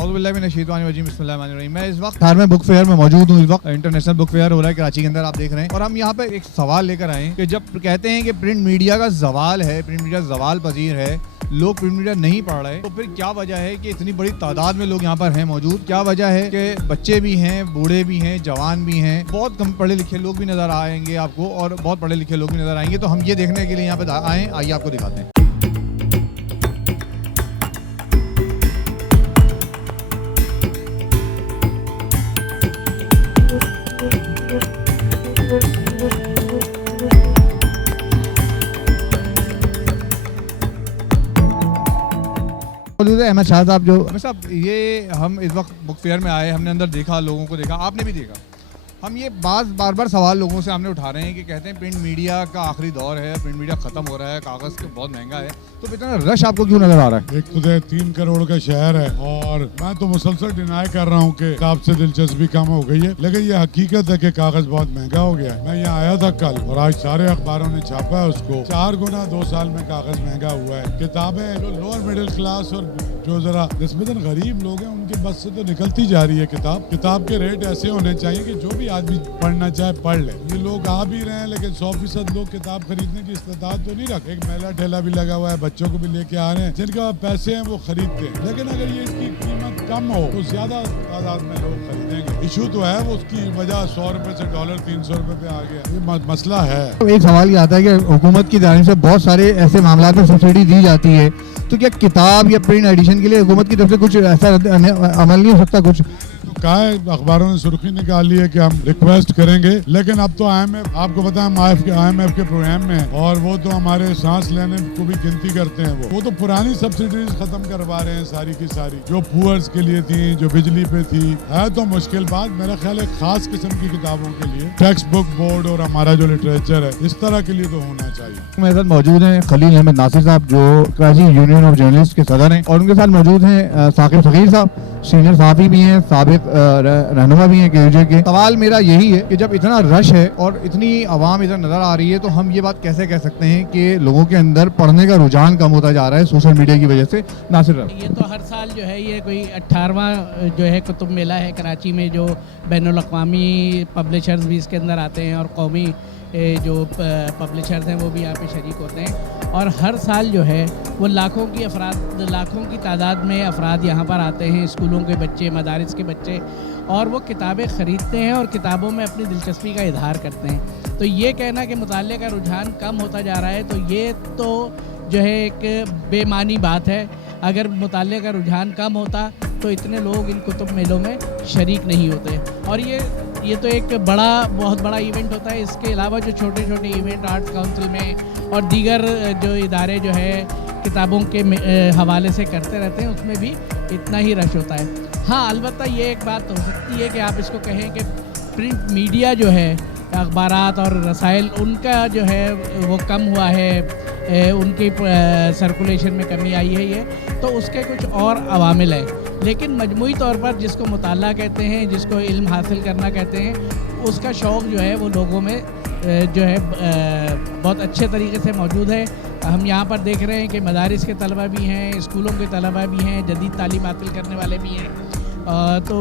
औज़ु बिल्लाहि मिनश शैतानिर रजीम, बिस्मिल्लाहिर रहीम। मैं इस वक्त 18वें बुक फेयर में मौजूद हूँ। इस वक्त इंटरनेशनल बुक फेयर हो रहा है कराची के अंदर, आप देख रहे हैं। और हम यहाँ पे एक सवाल लेकर आए हैं कि जब कहते हैं कि प्रिंट मीडिया का ज़वाल है, प्रिंट मीडिया ज़वाल पजीर है, लोग प्रिंट मीडिया नहीं पढ़ रहे, तो फिर क्या वजह है कि इतनी बड़ी तादाद में लोग यहाँ पर हैं मौजूद? क्या वजह है कि बच्चे भी हैं, बूढ़े भी हैं, जवान भी हैं, बहुत कम पढ़े लिखे लोग भी नज़र आएंगे आपको और बहुत पढ़े लिखे लोग भी नज़र आएंगे। तो हम ये देखने के लिए यहाँ पे आए, आइए आपको दिखाते हैं। अहमद शाह साहब, जो अहमद साहब, ये हम इस वक्त बुक फेयर में आए, हमने अंदर देखा, लोगों को देखा, आपने भी देखा। हम ये बार बार सवाल लोगों से हमने उठा रहे हैं कि कहते हैं प्रिंट मीडिया का आखिरी दौर है, प्रिंट मीडिया ख़त्म हो रहा है, कागज़ के बहुत महंगा है, तो इतना रश आपको क्यों नज़र आ रहा है? एक तो 3 करोड़ का शहर है और मैं तो मुसलसल डिनाई कर रहा हूँ कि किताब से दिलचस्पी कम हो गई है, लेकिन ये हकीकत है कि कागज़ बहुत महंगा हो गया है। मैं यहाँ आया था कल और आज सारे अखबारों ने छापा है उसको, 4 गुना 2 साल में कागज़ महंगा हुआ है। किताबें जो लोअर मिडिल क्लास और जो जरा निस्बतन गरीब लोग हैं उनके बस से तो निकलती जा रही है किताब के रेट ऐसे होने चाहिए कि जो भी आदमी पढ़ना चाहे पढ़ ले। ये लोग आ भी रहे हैं लेकिन 100% लोग किताब खरीदने की इस्तेताद तो नहीं रखते। एक मेला ठेला भी लगा हुआ है, बच्चों को भी लेके आ रहे हैं, जिनका पैसे हैं वो खरीदते हैं, लेकिन अगर ये इसकी कीमत कम हो तो ज्यादा तादाद में लोग खरीदेंगे। इशू तो है, वो उसकी वजह 100 रुपए से डॉलर 300 रुपए पे आ गया, ये मसला है। एक सवाल ये आता है कि हुकूमत की जानिब से बहुत सारे ऐसे मामला में सब्सिडी दी जाती है, तो क्या किताब या प्रिंट एडिशन के लिए हुकूमत की तरफ से कुछ ऐसा अमल नहीं हो सकता? कुछ कहा है, अखबारों ने सुर्खी निकाली है कि हम रिक्वेस्ट करेंगे, लेकिन अब तो IMF, आपको पता है IMF के प्रोग्राम में, और वो तो हमारे सांस लेने को भी गिनती करते हैं। वो तो पुरानी सब्सिडीज खत्म करवा रहे हैं सारी की सारी, जो पुअर्स के लिए थी, जो बिजली पे थी। है तो मुश्किल बात, मेरा ख्याल है खास किस्म की किताबों के लिए टेक्स्ट बुक बोर्ड और हमारा जो लिटरेचर है इस तरह के लिए तो होना चाहिए। मेरे साथ मौजूद हैं खलील अहमद नासिर साहब, जो कराची यूनियन ऑफ जर्नलिस्ट के सदर हैं, और उनके साथ मौजूद हैं साकिब सगीर साहब, सीनियर सहाफ़ी भी हैं, साबिक रहनुमा भी हैं KUJ के। सवाल मेरा यही है कि जब इतना रश है और इतनी आवाम इधर नज़र आ रही है, तो हम ये बात कैसे कह सकते हैं कि लोगों के अंदर पढ़ने का रुझान कम होता जा रहा है सोशल मीडिया की वजह से? नासिर साहब, ये तो हर साल जो है ये कोई 18वां जो है कुतुब मेला है कराची में, जो बैनुल अक़वामी पब्लिशर्स भी इसके अंदर आते हैं और कौमी जो पब्लिशर्स हैं वो भी यहाँ पे शरीक होते हैं। और हर साल जो है वो लाखों की तादाद में अफराद यहाँ पर आते हैं, स्कूलों के बच्चे, मदारिस के बच्चे, और वो किताबें ख़रीदते हैं और किताबों में अपनी दिलचस्पी का इजहार करते हैं। तो ये कहना कि मुताले का रुझान कम होता जा रहा है, तो ये तो जो है एक बेमानी बात है। अगर मुताले का रुझान कम होता तो इतने लोग इन कुतुब मेलों में शरीक नहीं होते। और ये तो एक बहुत बड़ा इवेंट होता है। इसके अलावा जो छोटे छोटे इवेंट आर्ट्स काउंसिल में और दीगर जो इदारे जो है किताबों के हवाले से करते रहते हैं, उसमें भी इतना ही रश होता है। हाँ, अलबत्ता ये एक बात हो सकती है कि आप इसको कहें कि प्रिंट मीडिया जो है, अखबारात और रसायल, उनका जो है वो कम हुआ है, उनकी सर्कुलेशन में कमी आई है, ये तो उसके कुछ और अवामिल है। लेकिन मजमूई तौर पर जिसको मुताला कहते हैं, जिसको इल्म हासिल करना कहते हैं, उसका शौक़ जो है वो लोगों में जो है बहुत अच्छे तरीके से मौजूद है। हम यहाँ पर देख रहे हैं कि मदारिस के तलबा भी हैं, स्कूलों के तलबा भी हैं, जदीद तालीम हासिल करने वाले भी हैं। तो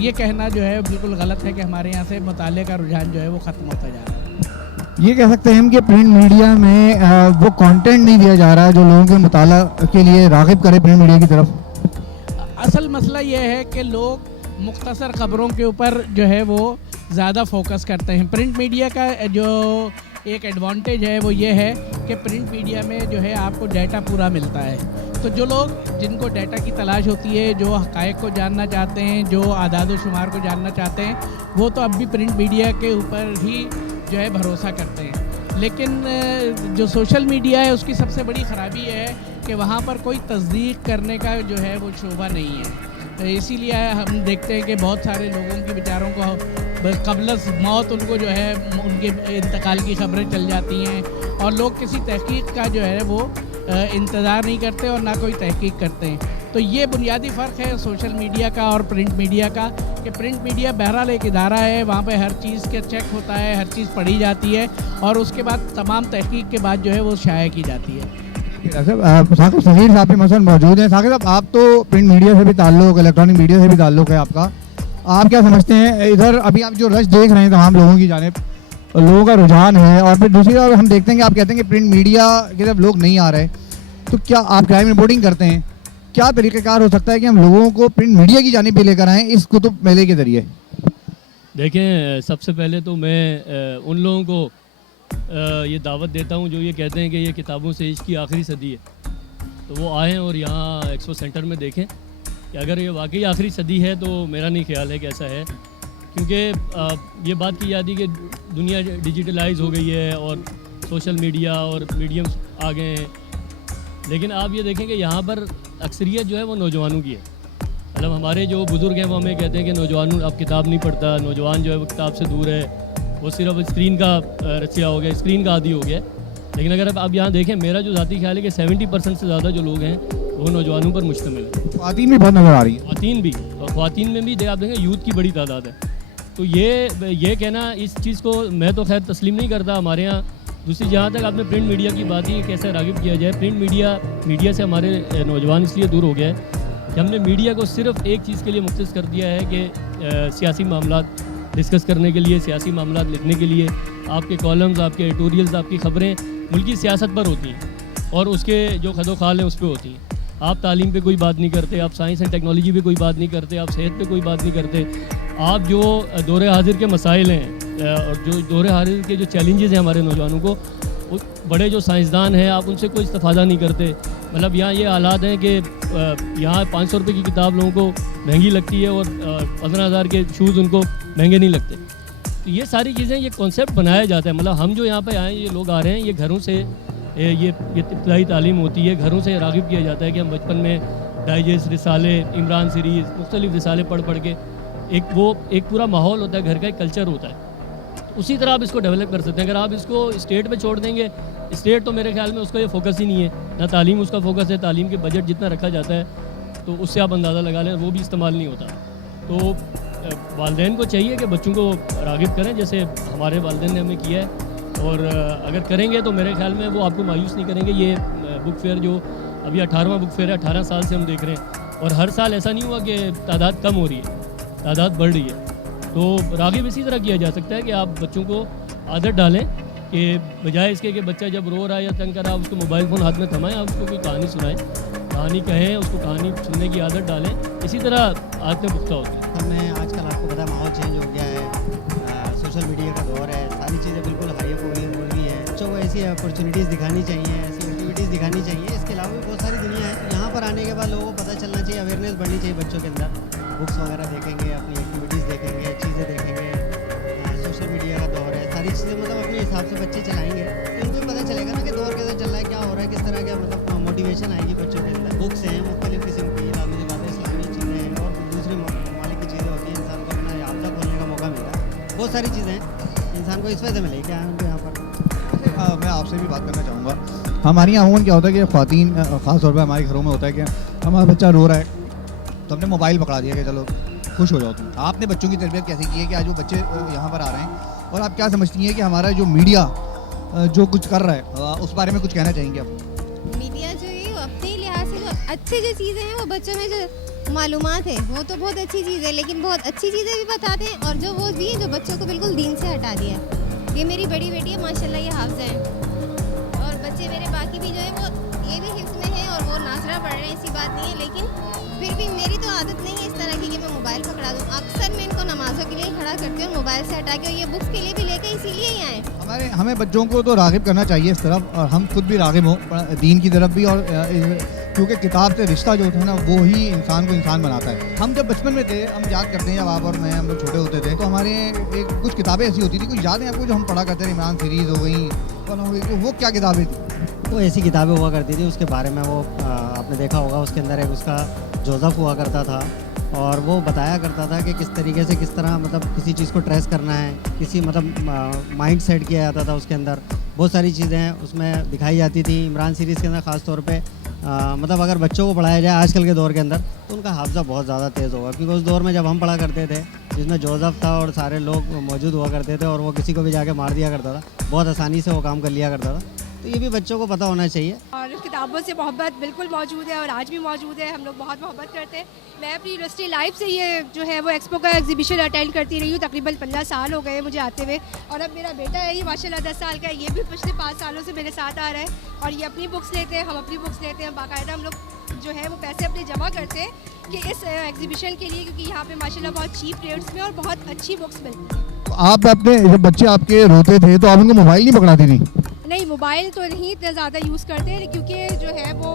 ये कहना जो है बिल्कुल गलत है कि हमारे यहाँ से मुताले का रुझान जो है वो ख़त्म होता जा रहा है। ये कह सकते हैं हम कि प्रिंट मीडिया में वो कंटेंट नहीं दिया जा रहा है जो लोगों के मुताला के लिए राग़िब करे प्रिंट मीडिया की तरफ। असल मसला ये है कि लोग मुख्तसर ख़बरों के ऊपर जो है वो ज़्यादा फोकस करते हैं। प्रिंट मीडिया का जो एक एडवांटेज है वो ये है कि प्रिंट मीडिया में जो है आपको डाटा पूरा मिलता है। तो जो लोग जिनको डाटा की तलाश होती है, जो हक़ाइक़ को जानना चाहते हैं, जो आदाद व शुमार को जानना चाहते हैं, वो तो अब भी प्रिंट मीडिया के ऊपर ही जो है भरोसा करते हैं। लेकिन जो सोशल मीडिया है उसकी सबसे बड़ी ख़राबी ये है कि वहाँ पर कोई तस्दीक करने का जो है वो शोभा नहीं है। तो इसीलिए हम देखते हैं कि बहुत सारे लोगों की बेचारों को क़ब्ल मौत उनको जो है उनके इंतकाल की खबरें चल जाती हैं, और लोग किसी तहक़ीक़ का जो है वो इंतज़ार नहीं करते और ना कोई तहक़ीक़ करते हैं। तो ये बुनियादी फ़र्क है सोशल मीडिया का और प्रिंट मीडिया का, कि प्रिंट मीडिया बहरहाल एक इदारा है, वहाँ पे हर चीज़ का चेक होता है, हर चीज़ पढ़ी जाती है और उसके बाद तमाम तहक़ीक़ के बाद जो है वो शाया की जाती है। साकिब सहीर साहब भी मसलन मौजूद हैं। साकिब साहब, आप तो प्रिंट मीडिया से भी ताल्लुक, इलेक्ट्रॉनिक मीडिया से भी ताल्लुक है आपका, आप क्या समझते हैं इधर अभी आप जो रश देख रहे हैं तमाम लोगों की जानिब, लोगों का रुझान है, और फिर दूसरी तरफ हम देखते हैं कि आप कहते हैं कि प्रिंट मीडिया की तरफ लोग नहीं आ रहे, तो क्या आप क्राइम रिपोर्टिंग करते हैं, क्या तरीक़ाकार हो सकता है कि हम लोगों को प्रिंट मीडिया की जानिब भी लेकर आएँ इस कुतुब मेले के ज़रिए? देखें, सबसे पहले तो मैं उन लोगों को ये दावत देता हूँ जो ये कहते हैं कि ये किताबों से इश्क की आखिरी सदी है, तो वो आएँ और यहाँ एक्सपो सेंटर में देखें कि अगर ये वाकई आखिरी सदी है तो मेरा नहीं ख्याल है कि ऐसा है, क्योंकि ये बात की जाती है कि दुनिया डिजिटलाइज हो गई है और सोशल मीडिया और मीडियम्स आ गए हैं, लेकिन आप ये देखें कि यहाँ पर अक्सरियत जो है वो नौजवानों की है। मतलब हमारे जो बुज़ुर्ग हैं वो हमें कहते हैं कि नौजवान अब किताब नहीं पढ़ता, नौजवान जो है वो किताब से दूर है, वो सिर्फ स्क्रीन का रसिया हो गया, स्क्रीन का आदी हो गया। लेकिन अगर आप यहाँ देखें, मेरा जो ज़ाती ख्याल है कि 70% से ज़्यादा जो लोग हैं वो नौजवानों पर मुश्तमिल है। ख़वातीन भी बहुत नज़र आ रही है, ख़वातीन भी, और ख़वातीन में भी आप देखें यूथ की बड़ी तादाद है। तो ये कहना, इस चीज़ को मैं तो खैर तस्लीम नहीं करता हमारे यहाँ। दूसरी, जहाँ तक आपने प्रिंट मीडिया की बात की कैसे राग़िब किया जाए, प्रिंट मीडिया से हमारे नौजवान इसलिए दूर हो गया है कि हमने मीडिया को सिर्फ एक चीज़ के लिए मुख्तस कर दिया है कि सियासी मामलात डिस्कस करने के लिए, सियासी मामलात लिखने के लिए। आपके कॉलम्स, आपके एडिटोरियल्स, आपकी ख़बरें मुल्की सियासत पर होती हैं और उसके जो खदोखाल हैं उस पर होती हैं। आप तालीम पे कोई बात नहीं करते, आप साइंस एंड टेक्नोलॉजी पे कोई बात नहीं करते, आप सेहत पे कोई बात नहीं करते। आप जो दौरे हाजिर के मसाइल हैं और जो दौरे हाजिर के जो चैलेंजेस हैं हमारे नौजवानों को, बड़े जो साइंसदान हैं आप उनसे कोई इस्तेफादा नहीं करते। मतलब यहाँ ये हालात हैं कि यहाँ 500 रुपये की किताब लोगों को महंगी लगती है और 15,000 के शूज़ उनको महंगे नहीं लगते। तो ये सारी चीज़ें, ये कॉन्सेप्ट बनाया जाता है। मतलब हम जो यहाँ पे आए, ये लोग आ रहे हैं, ये घरों से ये इब्तदाई तालीम होती है, घरों से राग़िब किया जाता है कि हम बचपन में डाइजेस्ट, रिसाले, इमरान सीरीज़, मुख्तलिफ़ रिसाले पढ़ के एक पूरा माहौल होता है, घर का एक कल्चर होता है। उसी तरह आप इसको डेवलप कर सकते हैं। अगर आप इसको स्टेट पे छोड़ देंगे, स्टेट तो मेरे ख्याल में उसका ये फोकस ही नहीं है, ना तालीम उसका फोकस है। तालीम के बजट जितना रखा जाता है तो उससे आप अंदाज़ा लगा लें, वो भी इस्तेमाल नहीं होता। तो वालिदैन को चाहिए कि बच्चों को राग़िब करें, जैसे हमारे वालिदैन ने हमें किया है, और अगर करेंगे तो मेरे ख्याल में वो आपको मायूस नहीं करेंगे। ये बुक फेयर जो अभी 18वां बुक फेयर है, 18 साल से हम देख रहे हैं, और हर साल ऐसा नहीं हुआ कि तादाद कम हो रही है, तादाद बढ़ रही है। तो राग़िब इसी तरह किया जा सकता है कि आप बच्चों को आदत डालें कि बजाय इसके कि बच्चा जब रो रहा है या तंग कर रहा है उसको मोबाइल फ़ोन हाथ में थमाएं, आप उसको कोई कहानी सुनाएं, कहानी कहें, उसको कहानी सुनने की आदत डालें। इसी तरह आदतें पुख्ता होती हैं। हमें आजकल आपको पता है माहौल चेंज हो गया है, सोशल मीडिया का दौर है, सारी चीज़ें बिल्कुल हाईअप हो गई हैं। बच्चों को ऐसी अपॉर्चुनिटीज़ दिखानी चाहिए, ऐसी एक्टिविटीज़ दिखानी चाहिए। इसके अलावा भी बहुत सारी दुनिया है। यहाँ पर आने के बाद लोगों को पता चलना चाहिए, अवेयरनेस बढ़नी चाहिए बच्चों के अंदर। बुक्स वगैरह देखेंगे, अपनी एक्टिविटीज़ देखेंगे, चीज़ें देखेंगे, सोशल मीडिया का दौर है, सारी चीज़ें मतलब अपने हिसाब से बच्चे चलाएंगे तो उनको भी पता चलेगा ना कि दौर कैसे चल रहा है, क्या हो रहा है, किस तरह का मतलब मोटिवेशन आएगी बच्चों के अंदर। बुक्स हैं मुख्तलिफ़ किस्म की, इस्लामी चीज़ें हैं और दूसरी ममालिक की चीज़ें होती हैं, इंसान को अपना हाफ़ज़ा खोलने का मौका मिलता है। बहुत सारी चीज़ें हैं इंसान को इस वजह से मिलेगी। क्या है उनको यहाँ पर मैं आपसे भी बात करना चाहूँगा। हमारे यहाँ अमूमन क्या होता है कि ख़वातीन ख़ास तौर पर हमारे घरों में होता है कि हमारा बच्चा रो रहा है तो हमने मोबाइल पकड़ा दिया कि चलो खुश हो जाओ तुम। आपने बच्चों की तरबियत कैसे की है कि आज वो बच्चे यहाँ पर आ रहे हैं, और आप क्या समझती हैं कि हमारा जो मीडिया जो कुछ कर रहा है उस बारे में कुछ कहना चाहेंगे आप? मीडिया जो है वो अपने लिहाज से जो अच्छी जो चीज़ें हैं वो बच्चों में जो मालूमात है वो तो बहुत अच्छी चीज़ है, लेकिन बहुत अच्छी चीज़ें भी बताते हैं और जो वो भी जो बच्चों को बिल्कुल दीन से हटा दिया है। ये मेरी बड़ी बेटी है माशाल्लाह, ये हाफ़िज़ा है, और बच्चे मेरे बाकी भी जो है वो ये भी हिफ्ज़ में है और वो नाज़रा पढ़ रहे हैं, ऐसी बात नहीं है। लेकिन फिर भी मेरी तो आदत नहीं है इस तरह की कि मैं मोबाइल पकड़ा दूँ। अक्सर मैं इनको नमाज़ों के लिए खड़ा करती हूँ, मोबाइल से हटा के, और ये बुक्स के लिए भी लेकर इसीलिए ही आए। हमें बच्चों को तो राग़िब करना चाहिए इस तरफ, और हम खुद भी राग़िब हों दीन की तरफ भी, और क्योंकि किताब से रिश्ता जो होता है ना वो ही इंसान को इंसान बनाता है। हम जब बचपन में थे, हम याद करते हैं जब आप और मैं हम लोग छोटे होते थे तो हमारे एक कुछ किताबें ऐसी होती थी, कुछ याद है आपको जो हम पढ़ा करते थे? इमरान सीरीज़ हो गई, तो वो क्या किताबें थी? वो ऐसी किताबें हुआ करती थी, उसके बारे में वो आपने देखा होगा, उसके अंदर एक उसका जोसेफ हुआ करता था और वो बताया करता था कि किस तरीके से किस तरह मतलब किसी चीज़ को ट्रेस करना है, किसी मतलब माइंड सेट किया जाता था। उसके अंदर बहुत सारी चीज़ें उसमें दिखाई जाती थी। इमरान सीरीज़ के अंदर ख़ास तौर पे मतलब अगर बच्चों को पढ़ाया जाए आजकल के दौर के अंदर तो उनका हाफ़ज़ा बहुत ज़्यादा तेज़ होगा, क्योंकि उस दौर में जब हम पढ़ा करते थे जिसमें जोसेफ था और सारे लोग मौजूद हुआ करते थे और वो किसी को भी जाके मार दिया करता था, बहुत आसानी से वो काम कर लिया करता था। तो ये भी बच्चों को पता होना चाहिए। और किताबों से मोहब्बत बिल्कुल मौजूद है और आज भी मौजूद है, हम लोग बहुत मोहब्बत करते हैं। मैं अपनी यूनिवर्सिटी लाइफ से ये जो है वो एक्सपो का एग्जीबिशन अटेंड करती रही हूँ, तकरीबन 15 साल हो गए मुझे आते हुए। और अब मेरा बेटा है ये माशाल्लाह 10 साल का है, ये भी पिछले 5 सालों से मेरे साथ आ रहा है और ये अपनी बुक्स लेते हैं, हम अपनी बुक्स लेते हैं। बाकायदा हम लोग जो है वो पैसे अपने जमा करते हैं कि इस एग्जीबिशन के लिए, क्योंकि यहाँ पे माशाल्लाह बहुत चीप रेट्स में और बहुत अच्छी बुक्स मिलती हैं। आप अपने जब बच्चे आपके रोते थे तो आप उनको मोबाइल नहीं पकड़ाती थी? नहीं, मोबाइल तो नहीं इतना ज़्यादा यूज़ करते, क्योंकि जो है वो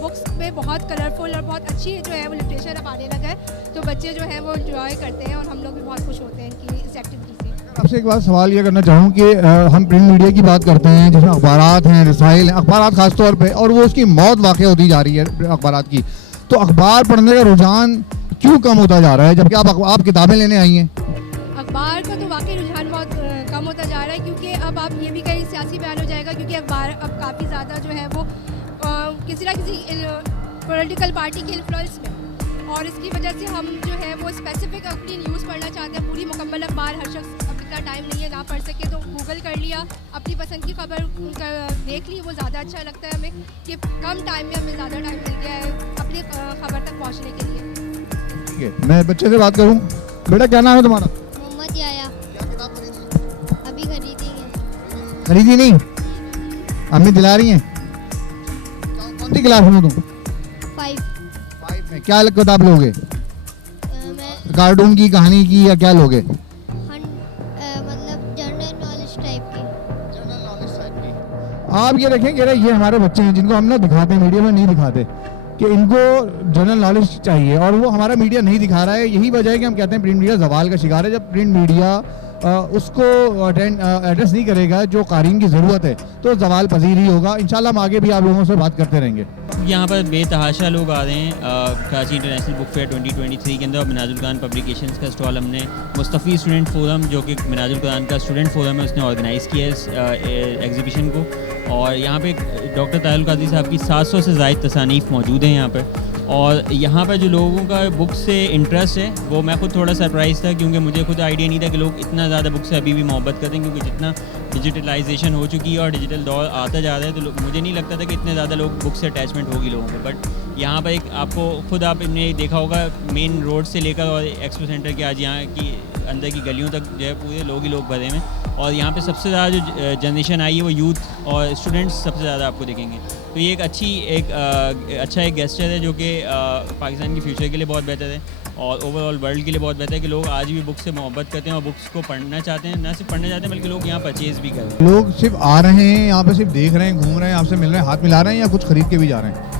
बुक्स में बहुत कलरफुल और बहुत अच्छी जो है वो लिटरेचर अब आने लगा है, तो बच्चे जो है वो इंजॉय करते हैं और हम लोग भी बहुत खुश होते हैं इनकी इस एक्टिविटी से। आपसे एक बात सवाल ये करना चाहूँ कि हम प्रिंट मीडिया की बात करते हैं जिसमें अखबारात हैं, रसाइल हैं, अखबारात खास तौर पे, और वो उसकी मौत वाक़ होती जा रही है अखबारात की, तो अखबार पढ़ने का रुझान क्यों कम होता जा रहा है जबकि आप किताबें लेने आई हैं? अखबार का तो वाकई रुझान बहुत कम होता जा रहा है, क्योंकि अब आप ये भी कहीं सियासी बयान हो जाएगा, क्योंकि अखबार अब काफ़ी ज़्यादा जो है वो किसी ना किसी पॉलिटिकल पार्टी के इन्फ्लुएंस में, और इसकी वजह से हम जो है वो स्पेसिफिक अपनी न्यूज़ पढ़ना चाहते हैं। पूरी मुकम्मल अखबार हर शख्स अब इतना टाइम नहीं है ना पढ़ सके, तो गूगल कर लिया, अपनी पसंद की खबर देख ली, वो ज़्यादा अच्छा लगता है हमें कि कम टाइम में हमें ज़्यादा टाइम मिल गया है अपनी खबर तक पहुँचने के लिए। ठीक है, मैं बच्चे से बात करूँ। बेटा क्या नाम है तुम्हारा? मोहम्मद याया। अभी खरीदी है। खरीदी नहीं? अम्मी दिला रही हैं? कौन सी क्लास में हो तुम? 5 में। क्या किताब लोगे? मैं कार्टून की, कहानी की, या क्या लोगे? मतलब जनरल नॉलेज टाइप की। आप ये देखें कि ये हमारे बच्चे हैं जिनको हम ना दिखाते हैं, मीडिया में नहीं दिखाते, कि इनको जनरल नॉलेज चाहिए और वो हमारा मीडिया नहीं दिखा रहा है। यही वजह है कि हम कहते हैं प्रिंट मीडिया ज़वाल का शिकार है। जब प्रिंट मीडिया उसको एड्रेस नहीं करेगा जो क़ारीन की ज़रूरत है तो ज़वाल पजीर ही होगा। इंशाल्लाह हम आगे भी आप लोगों से बात करते रहेंगे। यहाँ पर बेतहाशा लोग आ रहे हैं। कराची इंटरनेशनल बुक फेयर 2023 के अंदर मिनाजुल कुरान पब्लिकेशंस का स्टॉल हमने मुस्तफ़ी स्टूडेंट फोरम, जो कि मिनाजुल कुरान का स्टूडेंट फोरम है, उसने ऑर्गेनाइज़ किया इस एग्जीबिशन को। और यहाँ पे डॉक्टर तारुल कादरी साहब की 700 से ज़ायद तसानीफ़ मौजूद हैं यहाँ पर। और यहाँ पर जो लोगों का बुक से इंटरेस्ट है वो मैं खुद थोड़ा सरप्राइज़ था, क्योंकि मुझे खुद आइडिया नहीं था कि लोग इतना ज़्यादा बुक से अभी भी मोहब्बत करते हैं, क्योंकि जितना डिजिटलाइजेशन हो चुकी है और डिजिटल दौर आता जा रहा है तो मुझे नहीं लगता था कि इतने ज़्यादा लोग बुक से अटैचमेंट होगी लोगों को। बट यहाँ पर एक आपको खुद आपने देखा होगा मेन रोड से लेकर और एक्सपो सेंटर के आज यहाँ की अंदर की गलियों तक जो है पूरे लोग ही लोग भरे हैं। और यहाँ पे सबसे ज़्यादा जो जनरेशन आई है वो यूथ और स्टूडेंट्स सबसे ज़्यादा आपको दिखेंगे। तो ये एक अच्छा एक गेस्चर है जो कि पाकिस्तान के फ्यूचर के लिए बहुत बेहतर है और ओवरऑल वर्ल्ड के लिए बहुत बेहतर है कि लोग आज भी बुक से मोहब्बत करते हैं और बुक्स को पढ़ना चाहते हैं। ना सिर्फ पढ़ना चाहते हैं बल्कि लोग यहाँ परचेज़ भी कर रहे हैं। लोग सिर्फ आ रहे हैं यहाँ पे, सिर्फ देख रहे हैं, घूम रहे हैं, आपसे मिल रहे हैं, हाथ मिला रहे हैं, या कुछ खरीद के भी जा रहे हैं?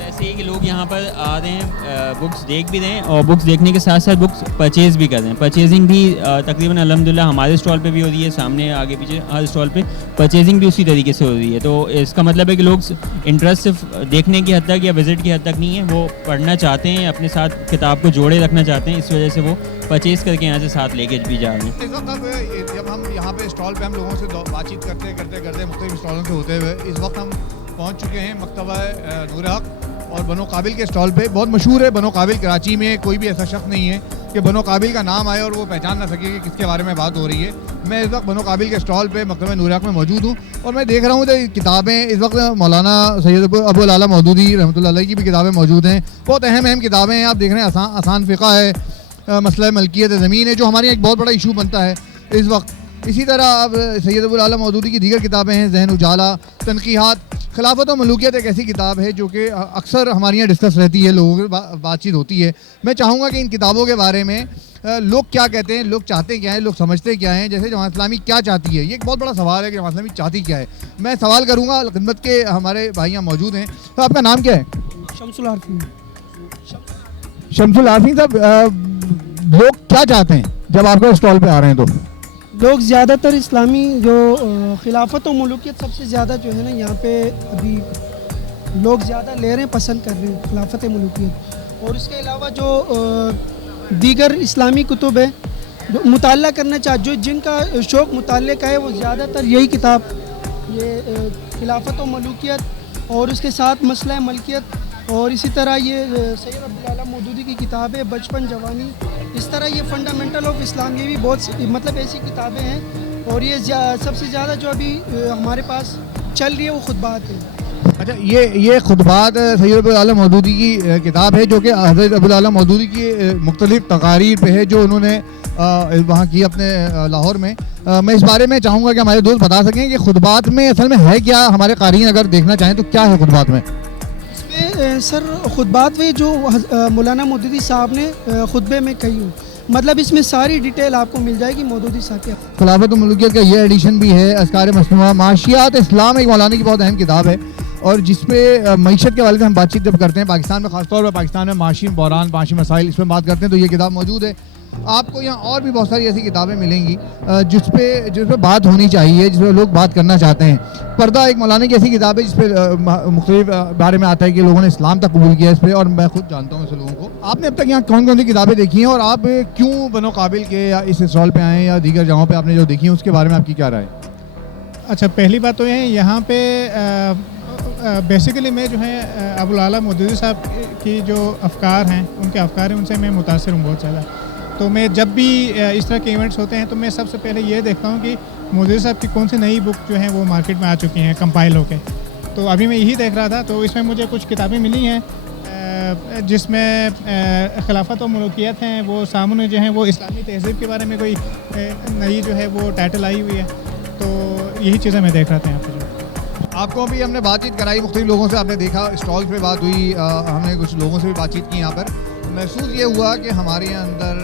ऐसे ही कि लोग यहाँ पर आ रहे हैं, बुक्स देख भी रहे हैं और बुक्स देखने के साथ साथ बुक्स परचेज़ भी कर रहे हैं। परचेजिंग भी तकरीबन अल्हम्दुलिल्लाह हमारे स्टॉल पे भी हो रही है, सामने आगे पीछे हर स्टॉल पे परचेजिंग भी उसी तरीके से हो रही है। तो इसका मतलब है कि लोग इंटरेस्ट सिर्फ देखने की हद तक या विज़िट की हद तक नहीं है, वो पढ़ना चाहते हैं, अपने साथ किताब को जोड़े रखना चाहते हैं, इस वजह से वो परचेज़ करके यहाँ से साथ लेके भी जा रहे हैं। इस वक्त जब हम यहाँ पे स्टॉल पे हम लोगों से बातचीत करते मुख्तलिफ स्टॉलों से होते हुए इस वक्त हम पहुँच चुके हैं मकतबा नूर हक और बनो काबिल के स्टॉल पे। बहुत मशहूर है बनो काबिल, कराची में कोई भी ऐसा शख्स नहीं है कि बनो काबिल का नाम आए और वो पहचान ना सके कि किसके बारे में बात हो रही है। मैं इस वक्त बनो काबिल के स्टॉल पे मकतबा नूर हक में मौजूद हूँ और मैं देख रहा हूँ कि किताबें इस वक्त मौलाना सैयद अबू अल आला मौदूदी रहमतुल्लाह अलैह की भी किताबें मौजूद हैं। बहुत अहम किताबें हैं। आप देख रहे हैं आसान फ़िक़ा है, मसला मलकियत ज़मीन है, जो हमारे एक बहुत बड़ा इशू बनता है इस वक्त। इसी तरह अब सैयद अबू अल आला मौदूदी की दीगर किताबें हैं, ज़हन उजाला, तनक़ीहात, खिलाफत और मलूकियत एक ऐसी किताब है जो कि अक्सर हमारे यहाँ डिस्कस रहती है, लोगों की बातचीत होती है। मैं चाहूँगा कि इन किताबों के बारे में लोग क्या कहते हैं, लोग चाहते क्या हैं, लोग समझते क्या हैं। जैसे जमात इस्लामी क्या चाहती है, ये एक बहुत बड़ा सवाल है कि जमात इस्लामी चाहती क्या है। मैं सवाल करूँगा, खिदमत के हमारे भाई यहाँ मौजूद हैं। तो आपका नाम क्या है? शमसुल आरफीन। शमसुल आरफीन साहब, लोग क्या चाहते हैं जब आपके स्टॉल पे आ रहे हैं? तो लोग ज़्यादातर इस्लामी जो खिलाफत और मलूकियत सबसे ज़्यादा जो है ना यहाँ पे अभी लोग ज़्यादा ले रहे हैं, पसंद कर रहे हैं खिलाफत मलूकियत। और इसके अलावा जो दीगर इस्लामी कुतुब है जो मुताल्ला करना जो जिनका शौक़ मुताल्ले का है, वो ज़्यादातर यही किताब, ये खिलाफत और मलूकियत और उसके साथ मसला मलकियत, और इसी तरह ये सैयद अब्दुल आला मौदूदी की किताब है बचपन जवानी। इस तरह ये फंडामेंटल ऑफ इस्लाम, ये भी बहुत मतलब ऐसी किताबें हैं। और ये सबसे ज़्यादा जो अभी हमारे पास चल रही है वो खुतबात है। अच्छा, ये खुतबात सैयद अबुल आला मौदूदी की किताब है, जो कि हज़रत अबुल आला मौदूदी की मुख्तलिफ तकारीर पे है जो उन्होंने वहाँ की अपने लाहौर में। मैं इस बारे में चाहूँगा कि हमारे दोस्त बता सकें कि खुतबात में असल में है क्या, हमारे क़ारीन अगर देखना चाहें तो क्या है खुतबात में? इसमें सर खुतबात में जो मौलाना मौदूदी साहब ने खुतबे में कही हो, मतलब इसमें सारी डिटेल आपको मिल जाएगी मौदूदी साहब के। खिलाफत मुल्कियत का ये एडिशन भी है। अस्कार मसनूआ माशियात इस्लाम एक मौलाना की बहुत अहम किताब है, और जिसपे मईशत के वाले से हम बातचीत जब करते हैं पाकिस्तान में, ख़ासतौर पर पाकिस्तान में माशी बहरान, माशी मसाइल, इस पर बात करते हैं तो ये किताब मौजूद है। आपको यहाँ और भी बहुत सारी ऐसी किताबें मिलेंगी जिस पे बात होनी चाहिए, जिस पे लोग बात करना चाहते हैं। पर्दा एक मौलाना की ऐसी किताब है जिस पे मुख्तलिफ बारे में आता है कि लोगों ने इस्लाम तक कबूल किया इस पे, और मैं खुद जानता हूँ ऐसे लोगों को। आपने अब तक यहाँ कौन कौन सी किताबें देखी हैं, और आप क्यों बनो काबिल के या इस स्टॉल पे आए या दीगर जगहों पे आपने जो देखी हैं उसके बारे में आपकी क्या राय? अच्छा, पहली बात तो ये है यहाँ पे बेसिकली मैं जो है अबुल आला मौदूदी साहब की जो अफ़कार हैं, उनके अफ़कार हैं, उनसे मैं मुतासिर हूँ बहुत ज़्यादा। तो मैं जब भी इस तरह के इवेंट्स होते हैं तो मैं सबसे पहले ये देखता हूँ कि मौदूदी साहब की कौन सी नई बुक जो हैं वो मार्केट में आ चुकी हैं कंपाइल होके। तो अभी मैं यही देख रहा था, तो इसमें मुझे कुछ किताबें मिली हैं जिसमें खिलाफत और मुल्कियत हैं, वो सामने जो हैं वो इस्लामी तहज़ीब के बारे में कोई नई जो है वो टाइटल आई हुई है। तो यही चीज़ें मैं देख रहा था यहाँ पर। आपको अभी हमने बातचीत कराई मुख्तलिफ लोगों से, आपने देखा स्टॉल पे बात हुई, हमने कुछ लोगों से भी बातचीत की। यहाँ पर महसूस ये हुआ कि हमारे अंदर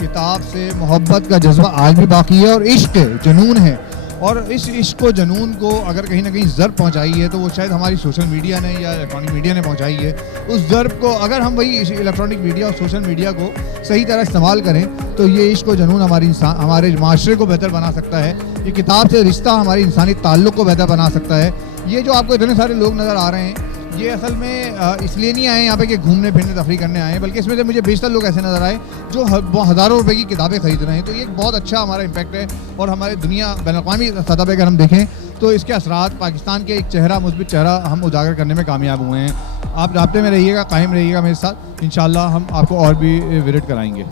किताब से मोहब्बत का जज्बा आज भी बाकी है, और इश्क जुनून है, और इस इश्क को जुनून को अगर कहीं ना कहीं ज़र्ब पहुँचाई है तो वो शायद हमारी सोशल मीडिया ने या इलेक्ट्रॉनिक मीडिया ने पहुँचाई है। उस ज़र्ब को अगर हम वही इलेक्ट्रॉनिक मीडिया और सोशल मीडिया को सही तरह इस्तेमाल करें तो ये इश्क और जुनून हमारे माशरे को बेहतर बना सकता है। ये किताब से रिश्ता हमारी इंसानी ताल्लुक़ को बेहतर बना सकता है। ये जो आपको इतने सारे लोग नज़र आ रहे हैं, ये असल में इसलिए नहीं आए यहाँ पे कि घूमने फिरने तफरी करने आए, बल्कि इसमें से मुझे बेशतर लोग ऐसे नज़र आए जो हज़ारों रुपए की किताबें खरीद रहे हैं। तो ये एक बहुत अच्छा हमारा इम्पैक्ट है, और हमारे दुनिया बैनुल-अक़वामी सतह पर अगर हम देखें तो इसके असरात पाकिस्तान के एक चेहरा, मुस्बित चेहरा हम उजागर करने में कामयाब हुए हैं। आप राब्ते में रहिएगा, कायम रहिएगा मेरे साथ, इंशाअल्लाह हम आपको और भी विजिट कराएंगे।